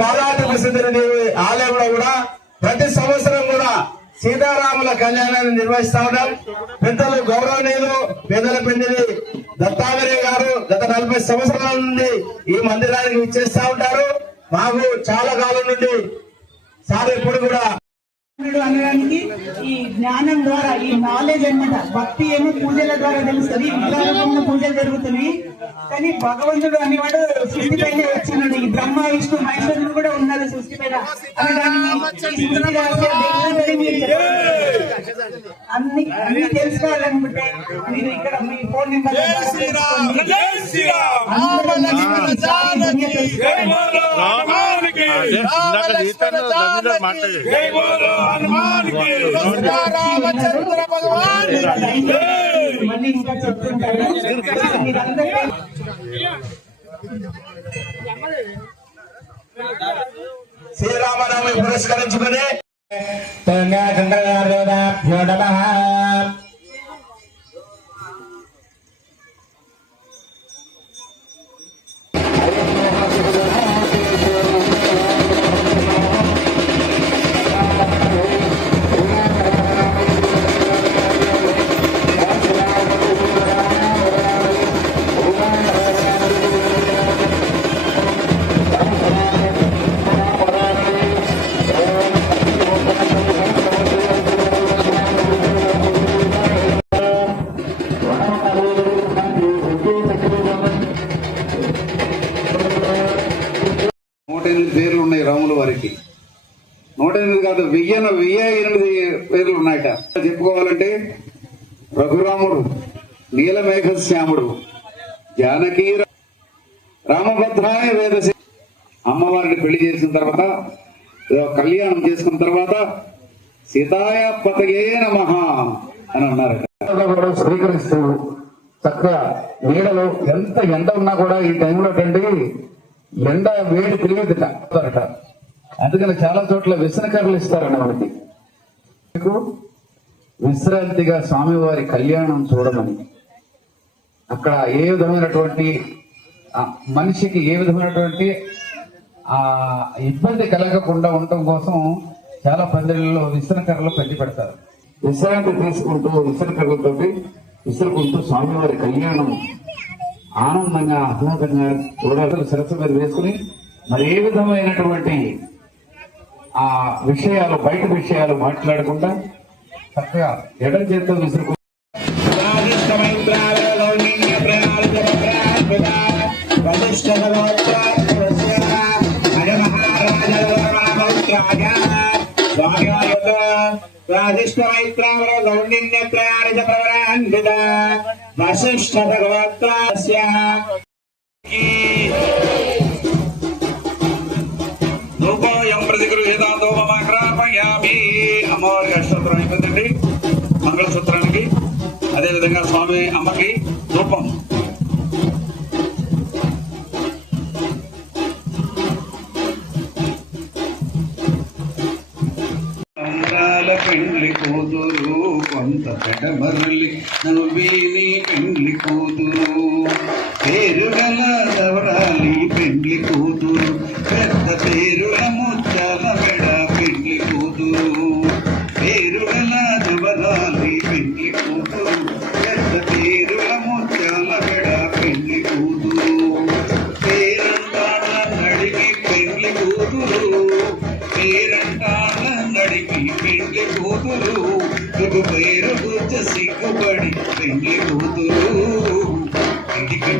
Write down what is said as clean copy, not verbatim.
బాలాత్రిపురసుందరి దేవి ఆలయంలో కూడా ప్రతి సంవత్సరం కూడా సీతారాముల కళ్యాణాన్ని నిర్వహిస్తా ఉన్నాం. పెద్దలు గౌరవనీయులు పేదల పెండిలి దత్తాత్రేయ గారు గత 40 సంవత్సరాల నుండి ఈ మందిరానికి ఇచ్చేస్తా ఉంటారు. మాకు చాలా కాలం నుండి సార్ ఎప్పుడు కూడా అనడానికి ఈ జ్ఞానం ద్వారా ఈ నాలెడ్జ్ అన్నమాట. భక్తి ఏమో పూజల ద్వారా తెలుస్తుంది, విగ్రహంలో పూజలు జరుగుతున్నాయి. కానీ భగవంతుడు అనేవాడు సృష్టి పైన వచ్చినాడు. ఈ బ్రహ్మ విష్ణు మహేశ్వరుడు కూడా ఉన్నాడు సృష్టి పైన అన్ని తెలుసుకోవాలనుకుంటే మీరు ఇక్కడ మీ ఫోన్ నెంబర్ మళ్ళీ ఇంకా చెప్తుంటారు. శ్రీరామనవమి పురస్కరించుకుని పేర్లు ఉన్నాయి రాముల వారికి. 108 కాదు, 1008 పేర్లు ఉన్నాయట. చెప్పుకోవాలంటే రఘురాముడు, నీలమేఘ శ్యాముడు, జానకీ రామభద్రాయ వేదసి అమ్మవారిని పెళ్లి చేసిన తర్వాత కళ్యాణం చేసుకున్న తర్వాత సీతాయ పతగే నమః అని అన్నారట. స్వీకరిస్తూ చక్కగా నీడలో ఎంత ఎండ ఉన్నా కూడా ఈ టైంలో కండి ఎండ వేడి తెలియదుట. అందుకని చాలా చోట్ల విసనకర్రలు ఇస్తారన్న మనకి విశ్రాంతిగా స్వామివారి కళ్యాణం చూడమని. అక్కడ ఏ విధమైనటువంటి మనిషికి ఏ విధమైనటువంటి ఇబ్బంది కలగకుండా ఉండటం కోసం చాలా పందిళ్ళలో విసనకర్రలు పెంచి పెడతారు. విశ్రాంతి తీసుకుంటూ విసనకర్రలతో విసురుకుంటూ స్వామివారి కళ్యాణం ఆనందంగా ఆహ్లాదంగా చూడాలి. సరస్సు మీద వేసుకుని మరి ఏ విధమైనటువంటి ఆ విషయాలు బయట విషయాలు మాట్లాడకుండా చక్కగా ఎడం చేతితో విసురుకుంటూ వశిష్ఠ భగవత్పాస్య రూపోయం ప్రతిగృహీతాంతో మమాగ్రాపయామి. అమ్మవారికి అష్టోత్తరం అయిపోతుందండి. మంగళసూత్రానికి అదేవిధంగా స్వామి అమ్మకి రూపం. పెండ్లి కూతురు కొంత పెడమరలి నవ్వేని పెండ్లి కూతురు పేరు గల దవడాలి పెండ్లి కూతురు పెద్ద పేరుల ముత్యాల మెడ పెండ్లి కూతురు పేరు గల దవడాలి పెండ్లి కూతురు పెద్ద పేరుల ముత్యాల మెడ పెండ్లి కూతురు పేరంటాల నడికి పెండ్లి కూతురు పేరంటాల నడికి పెండ్లి కూతురు పేరు గుర్త సిగ్గుపడి పెండ్లి కూతురు ఇంటికి